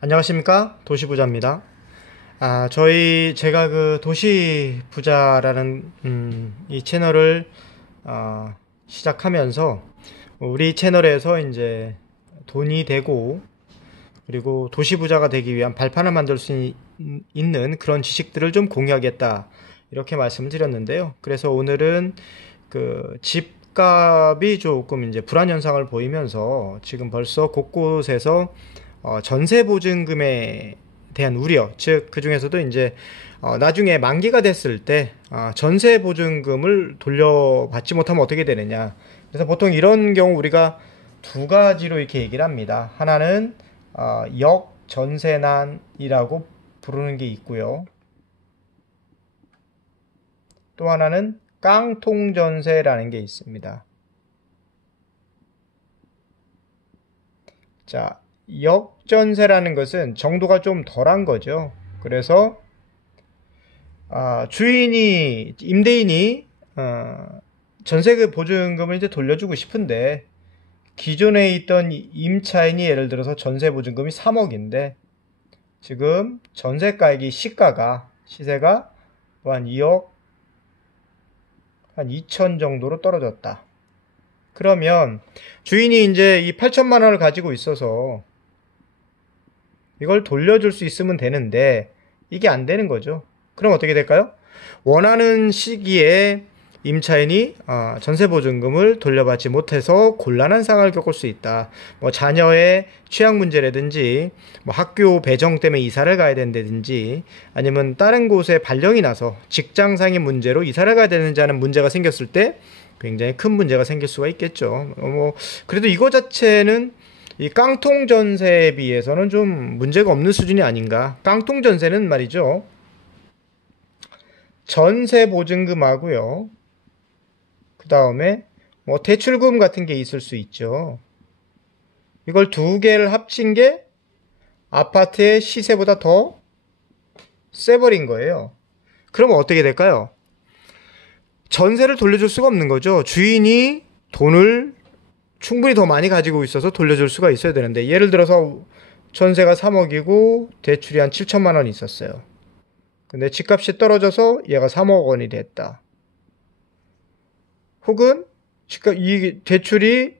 안녕하십니까? 도시부자입니다. 제가 그 도시부자라는 이 채널을 시작하면서 우리 채널에서 이제 돈이 되고 그리고 도시부자가 되기 위한 발판을 만들 수 있는 그런 지식들을 좀 공유하겠다 이렇게 말씀을 드렸는데요. 그래서 오늘은 그 집값이 조금 이제 불안 현상을 보이면서 지금 벌써 곳곳에서 전세 보증금에 대한 우려, 즉 그 중에서도 이제 나중에 만기가 됐을 때 전세 보증금을 돌려받지 못하면 어떻게 되느냐. 그래서 보통 이런 경우 우리가 두 가지로 이렇게 얘기를 합니다. 하나는 역전세난이라고 부르는 게 있고요. 또 하나는 깡통전세라는 게 있습니다. 자, 역전세라는 것은 정도가 좀 덜한 거죠. 그래서 임대인이 전세 보증금을 이제 돌려주고 싶은데 기존에 있던 임차인이 예를 들어서 전세 보증금이 3억인데 지금 전세가액이 시세가 한 2억 한 2천 정도로 떨어졌다. 그러면 주인이 이제 이 8천만 원을 가지고 있어서 이걸 돌려줄 수 있으면 되는데 이게 안 되는 거죠. 그럼 어떻게 될까요? 원하는 시기에 임차인이 전세보증금을 돌려받지 못해서 곤란한 상황을 겪을 수 있다. 뭐 자녀의 취학 문제라든지 뭐 학교 배정 때문에 이사를 가야 된다든지 아니면 다른 곳에 발령이 나서 직장상의 문제로 이사를 가야 되는지 하는 문제가 생겼을 때 굉장히 큰 문제가 생길 수가 있겠죠. 그래도 이거 자체는 이 깡통 전세에 비해서는 좀 문제가 없는 수준이 아닌가. 깡통 전세는 말이죠. 전세 보증금하고요. 그 다음에 뭐 대출금 같은 게 있을 수 있죠. 이걸 두 개를 합친 게 아파트의 시세보다 더 세버린 거예요. 그러면 어떻게 될까요? 전세를 돌려줄 수가 없는 거죠. 주인이 돈을 충분히 더 많이 가지고 있어서 돌려줄 수가 있어야 되는데 예를 들어서 전세가 3억이고 대출이 한 7천만 원이 있었어요. 근데 집값이 떨어져서 얘가 3억 원이 됐다. 혹은 이 대출이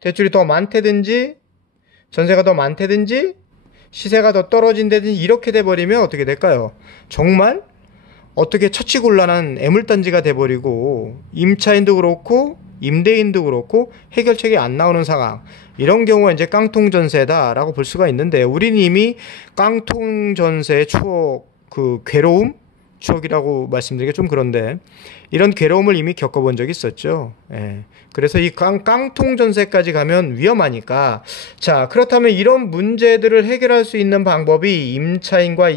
대출이 더 많다든지 전세가 더 많다든지 시세가 더 떨어진다든지 이렇게 돼버리면 어떻게 될까요? 정말 어떻게 처치곤란한 애물단지가 돼버리고 임차인도 그렇고 임대인도 그렇고 해결책이 안 나오는 상황, 이런 경우가 이제 깡통전세다라고 볼 수가 있는데 우리는 이미 깡통전세의 추억, 그 괴로움? 추억이라고 말씀드리기가 좀 그런데 이런 괴로움을 이미 겪어본 적이 있었죠. 예. 그래서 이 깡통전세까지 가면 위험하니까, 자, 그렇다면 이런 문제들을 해결할 수 있는 방법이 임차인과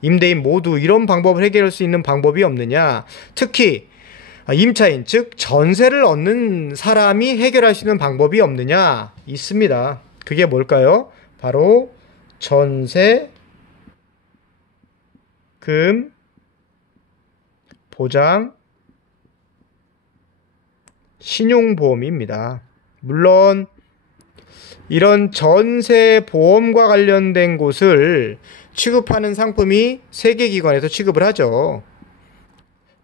임대인 모두 이런 방법을 해결할 수 있는 방법이 없느냐. 특히 임차인, 즉 전세를 얻는 사람이 해결할 수 있는 방법이 없느냐. 있습니다. 그게 뭘까요? 바로 전세금 보장 신용보험입니다. 물론 이런 전세보험과 관련된 곳을 취급하는 상품이 세계기관에서 취급을 하죠.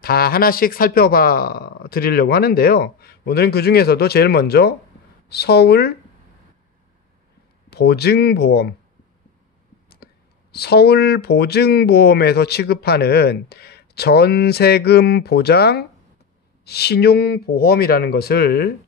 다 하나씩 살펴봐 드리려고 하는데요. 오늘은 그 중에서도 제일 먼저 서울보증보험에서 취급하는 전세금 보장 신용보험이라는 것을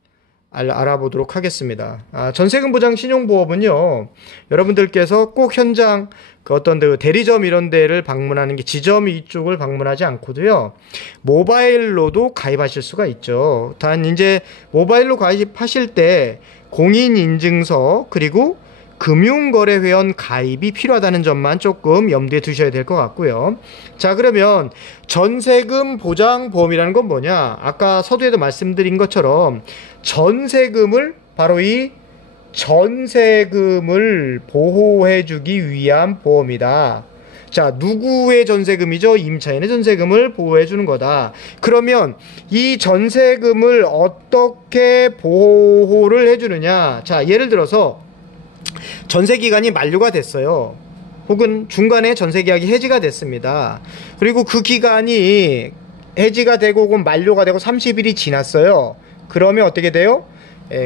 알아보도록 하겠습니다. 전세금 보장 신용보험은요, 여러분들께서 꼭 현장 어떤 대리점 이런 데를 방문하는 게, 지점 이쪽을 방문하지 않고도요, 모바일로도 가입하실 수가 있죠. 단 이제 모바일로 가입하실 때 공인인증서 그리고 금융거래회원 가입이 필요하다는 점만 조금 염두에 두셔야 될 것 같고요. 자, 그러면 전세금 보장보험이라는 건 뭐냐? 아까 서두에도 말씀드린 것처럼 전세금을, 바로 이 전세금을 보호해주기 위한 보험이다. 자, 누구의 전세금이죠? 임차인의 전세금을 보호해주는 거다. 그러면 이 전세금을 어떻게 보호를 해주느냐? 자, 예를 들어서 전세 기간이 만료가 됐어요. 혹은 중간에 전세 계약이 해지가 됐습니다. 그리고 그 기간이 해지가 되고 혹은 만료가 되고 30일이 지났어요. 그러면 어떻게 돼요?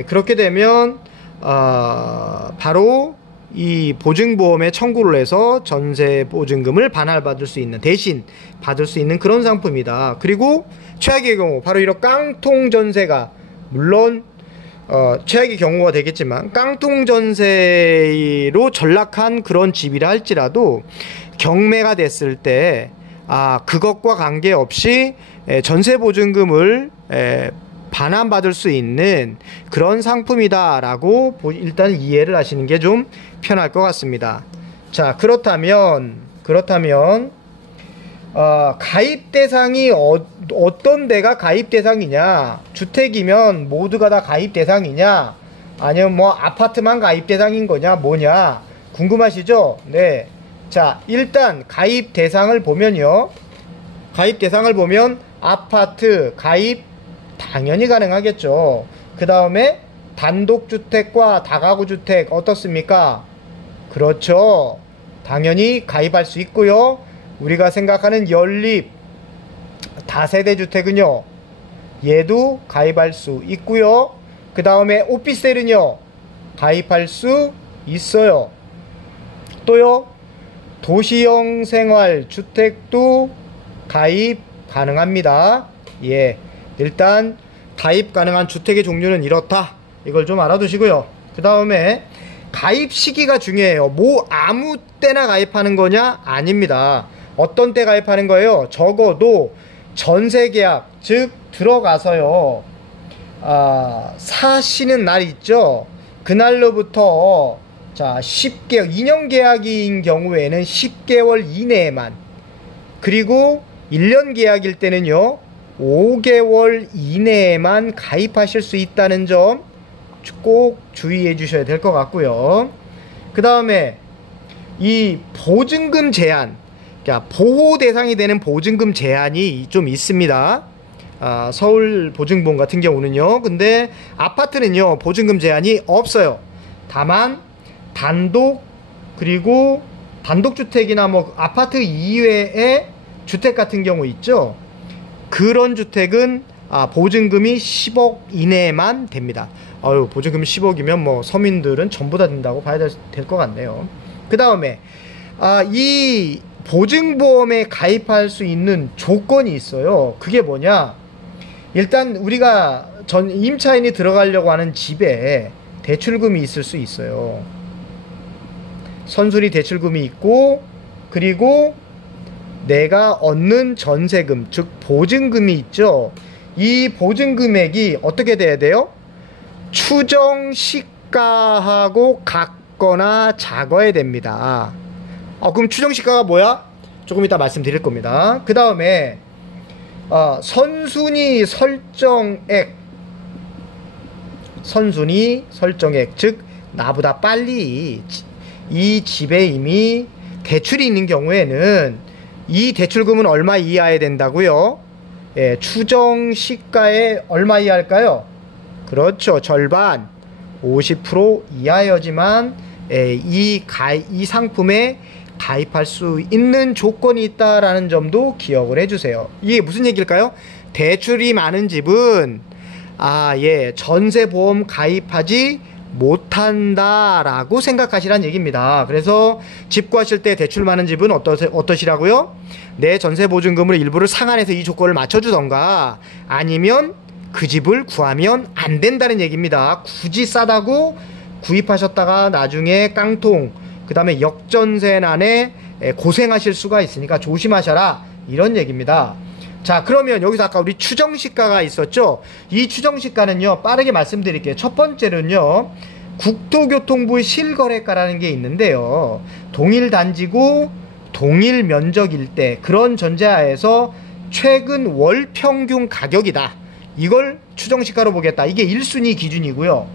그렇게 되면 바로 이 보증보험에 청구를 해서 전세 보증금을 반환받을 수 있는, 대신 받을 수 있는 그런 상품이다. 그리고 최악의 경우 바로 이런 깡통 전세가, 물론 최악의 경우가 되겠지만 깡통 전세로 전락한 그런 집이라 할지라도 경매가 됐을 때 그것과 관계없이 전세 보증금을 반환받을 수 있는 그런 상품이다 라고 일단 이해를 하시는 게 좀 편할 것 같습니다. 자, 그렇다면 가입 대상이 어떤 데가 가입 대상이냐, 주택이면 모두가 다 가입 대상이냐, 아니면 뭐 아파트만 가입 대상인 거냐, 뭐냐 궁금하시죠? 네. 자, 일단 가입 대상을 보면요, 가입 대상을 보면 아파트 가입 당연히 가능하겠죠. 그 다음에 단독주택과 다가구주택 어떻습니까? 그렇죠. 당연히 가입할 수 있고요. 우리가 생각하는 연립 다세대주택은요, 얘도 가입할 수 있고요. 그 다음에 오피스텔은요, 가입할 수 있어요. 또요, 도시형 생활주택도 가입 가능합니다. 예, 일단 가입 가능한 주택의 종류는 이렇다, 이걸 좀 알아두시고요. 그 다음에 가입 시기가 중요해요. 뭐 아무 때나 가입하는 거냐? 아닙니다. 어떤 때 가입하는 거예요? 적어도 전세계약, 즉 들어가서요, 사시는 날 있죠. 그날로부터 10개월, 2년 계약인 경우에는 10개월 이내에만, 그리고 1년 계약일 때는요 5개월 이내에만 가입하실 수 있다는 점 꼭 주의해 주셔야 될 것 같고요. 그 다음에 이 보증금 제한, 그러니까 보호 대상이 되는 보증금 제한이 좀 있습니다. 서울 보증보험 같은 경우는요. 근데 아파트는요 보증금 제한이 없어요. 다만 단독, 그리고 단독주택이나 뭐 아파트 이외의 주택 같은 경우 있죠. 그런 주택은 보증금이 10억 이내만 됩니다. 보증금이 10억이면 뭐 서민들은 전부 다 된다고 봐야 될 것 같네요. 그 다음에 이 보증보험에 가입할 수 있는 조건이 있어요. 그게 뭐냐? 일단 우리가 임차인이 들어가려고 하는 집에 대출금이 있을 수 있어요. 선순위 대출금이 있고, 그리고 내가 얻는 전세금, 즉 보증금이 있죠. 이 보증금액이 어떻게 돼야 돼요? 추정시가하고 같거나 작아야 됩니다. 그럼 추정시가가 뭐야? 조금 이따 말씀드릴 겁니다. 그 다음에 선순위 설정액, 즉 나보다 빨리 이 집에 이미 대출이 있는 경우에는 이 대출금은 얼마 이하야 된다고요? 추정 시가에 얼마 이하일까요? 그렇죠, 절반, 50% 이하여지만 이 상품에 가입할 수 있는 조건이 있다라는 점도 기억을 해주세요. 이게 무슨 얘기일까요? 대출이 많은 집은 전세보험 가입하지 못한다라고 생각하시란 얘기입니다. 그래서 집 구하실 때 대출 많은 집은 어떠시라고요? 내 전세보증금을 일부를 상환해서 이 조건을 맞춰주던가, 아니면 그 집을 구하면 안 된다는 얘기입니다. 굳이 싸다고 구입하셨다가 나중에 깡통, 그 다음에 역전세난에 고생하실 수가 있으니까 조심하셔라, 이런 얘기입니다. 자, 그러면 여기서 아까 우리 추정시가가 있었죠. 이 추정시가는요, 빠르게 말씀드릴게요. 첫 번째는요, 국토교통부 실거래가라는 게 있는데요, 동일 단지고 동일 면적일 때, 그런 전제하에서 최근 월 평균 가격이다, 이걸 추정시가로 보겠다. 이게 1순위 기준이고요.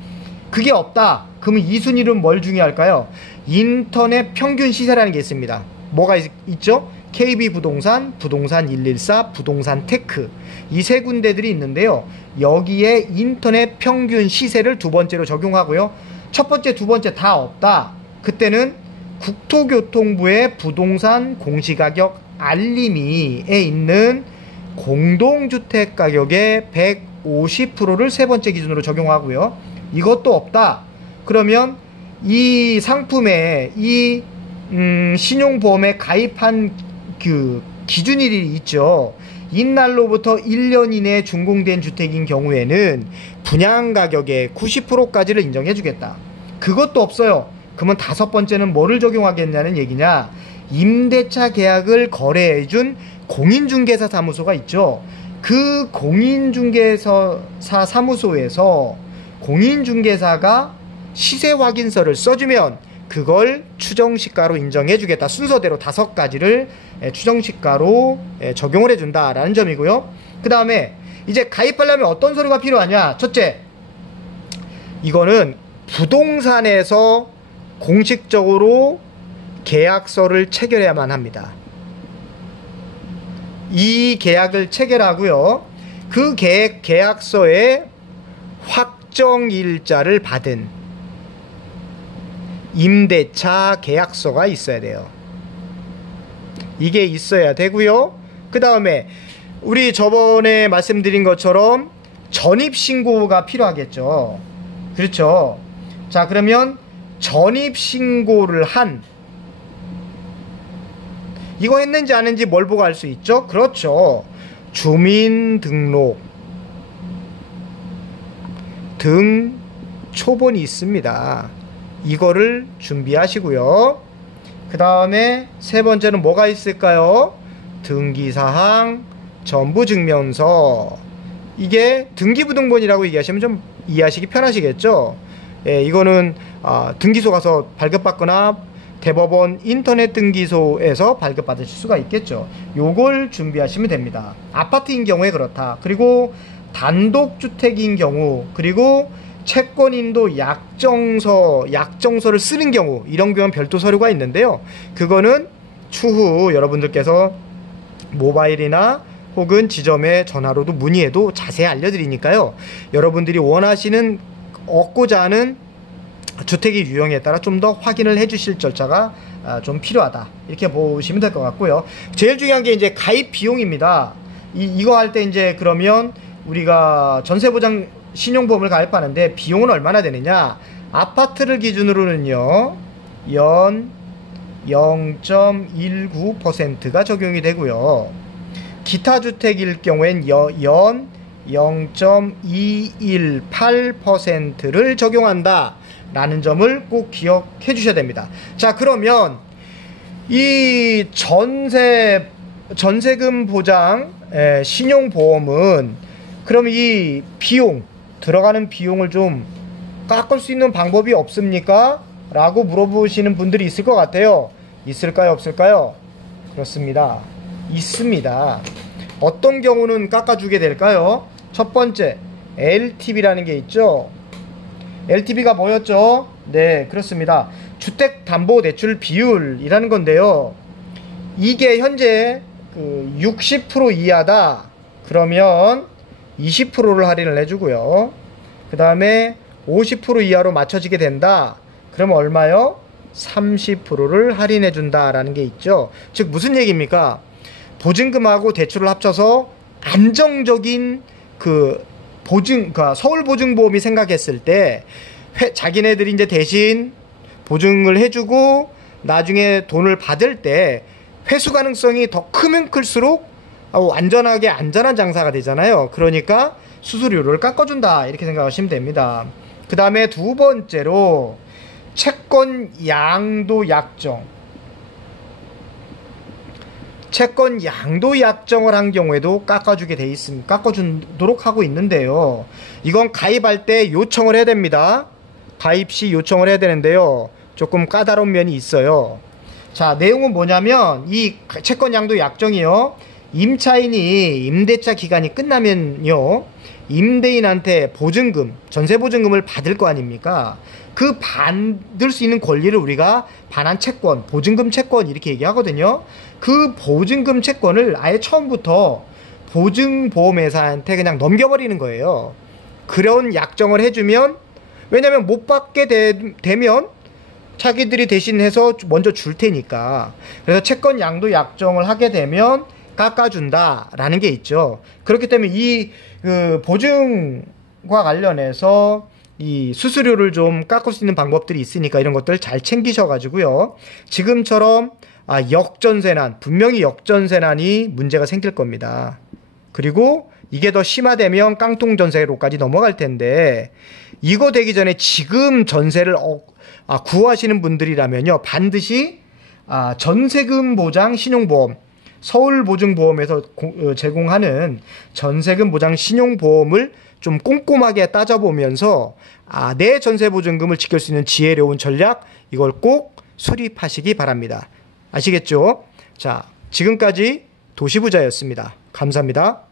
그게 없다, 그러면 2순위는 뭘 중요할까요? 인터넷 평균 시세라는 게 있습니다. 뭐가 있죠? KB부동산, 부동산114, 부동산테크, 이 세 군데들이 있는데요, 여기에 인터넷 평균 시세를 두 번째로 적용하고요, 첫 번째, 두 번째 다 없다. 그때는 국토교통부의 부동산 공시가격 알림이에 있는 공동주택 가격의 150%를 세 번째 기준으로 적용하고요. 이것도 없다. 그러면 이 상품에 이 신용보험에 가입한 그 기준일이 있죠. 이날로부터 1년 이내에 준공된 주택인 경우에는 분양가격의 90%까지를 인정해주겠다. 그것도 없어요. 그러면 다섯 번째는 뭐를 적용하겠냐는 얘기냐. 임대차 계약을 거래해준 공인중개사 사무소가 있죠. 그 공인중개사 사무소에서 공인중개사가 시세 확인서를 써주면 그걸 추정시가로 인정해주겠다. 순서대로 5가지를 추정시가로 적용을 해준다라는 점이고요. 그 다음에 이제 가입하려면 어떤 서류가 필요하냐. 첫째, 이거는 부동산에서 공식적으로 계약서를 체결해야만 합니다. 이 계약을 체결하고요. 그 계약서에 확정일자를 받은 임대차 계약서가 있어야 돼요. 이게 있어야 되고요. 그 다음에 우리 저번에 말씀드린 것처럼 전입신고가 필요하겠죠. 그렇죠. 자, 그러면 전입신고를 한, 이거 했는지 안 했는지 뭘 보고 알 수 있죠? 그렇죠. 주민등록 등 초본이 있습니다. 이거를 준비하시고요. 그 다음에 세 번째는 뭐가 있을까요? 등기사항, 전부증명서. 이게 등기부등본이라고 얘기하시면 좀 이해하시기 편하시겠죠? 예, 이거는 등기소 가서 발급받거나 대법원 인터넷 등기소에서 발급받으실 수가 있겠죠. 요걸 준비하시면 됩니다. 아파트인 경우에 그렇다. 그리고 단독주택인 경우, 그리고 채권인도 약정서를 쓰는 경우, 이런 경우는 별도 서류가 있는데요. 그거는 추후 여러분들께서 모바일이나 혹은 지점에 전화로도 문의해도 자세히 알려드리니까요. 여러분들이 원하시는, 얻고자 하는 주택의 유형에 따라 좀 더 확인을 해 주실 절차가 좀 필요하다. 이렇게 보시면 될 것 같고요. 제일 중요한 게 이제 가입 비용입니다. 이거 할 때 이제 그러면 우리가 전세보장 신용보험을 가입하는데 비용은 얼마나 되느냐. 아파트를 기준으로는요, 연 0.19%가 적용이 되고요. 기타 주택일 경우엔 연 0.218%를 적용한다 라는 점을 꼭 기억해 주셔야 됩니다. 자, 그러면 이 전세금 보장 신용보험은 그럼 이 비용, 들어가는 비용을 좀 깎을 수 있는 방법이 없습니까? 라고 물어보시는 분들이 있을 것 같아요. 있을까요? 없을까요? 그렇습니다. 있습니다. 어떤 경우는 깎아주게 될까요? 첫 번째, LTV라는 게 있죠. LTV가 뭐였죠? 네, 그렇습니다. 주택담보대출 비율이라는 건데요. 이게 현재 60% 이하다. 그러면 20%를 할인을 해주고요. 그 다음에 50% 이하로 맞춰지게 된다. 그러면 얼마요? 30%를 할인해준다라는 게 있죠. 즉 무슨 얘기입니까? 보증금하고 대출을 합쳐서 안정적인 그러니까 서울보증보험이 생각했을 때 자기네들이 이제 대신 보증을 해주고 나중에 돈을 받을 때 회수 가능성이 더 크면 클수록 안전한 장사가 되잖아요. 그러니까 수수료를 깎아준다 이렇게 생각하시면 됩니다. 그 다음에 두 번째로 채권 양도 약정. 채권 양도 약정을 한 경우에도 깎아주게 돼 있습니다. 깎아주도록 하고 있는데요. 이건 가입할 때 요청을 해야 됩니다. 가입 시 요청을 해야 되는데요. 조금 까다로운 면이 있어요. 자, 내용은 뭐냐면 이 채권 양도 약정이요. 임차인이 임대차 기간이 끝나면요. 임대인한테 보증금, 전세보증금을 받을 거 아닙니까? 그 받을 수 있는 권리를 우리가 반환 채권, 보증금 채권 이렇게 얘기하거든요. 그 보증금 채권을 아예 처음부터 보증보험회사한테 그냥 넘겨버리는 거예요. 그런 약정을 해주면 왜냐면 못 받게 되면 자기들이 대신해서 먼저 줄 테니까. 그래서 채권 양도 약정을 하게 되면 깎아준다라는 게 있죠. 그렇기 때문에 이 보증과 관련해서 이 수수료를 좀 깎을 수 있는 방법들이 있으니까 이런 것들 잘 챙기셔가지고요. 지금처럼 역전세난, 분명히 역전세난이 문제가 생길 겁니다. 그리고 이게 더 심화되면 깡통전세로까지 넘어갈 텐데, 이거 되기 전에 지금 전세를 구하시는 분들이라면요, 반드시 전세금 보장 신용보험, 서울보증보험에서 제공하는 전세금 보장 신용보험을 좀 꼼꼼하게 따져보면서 내 전세보증금을 지킬 수 있는 지혜로운 전략, 이걸 꼭 수립하시기 바랍니다. 아시겠죠? 자, 지금까지 도시부자였습니다. 감사합니다.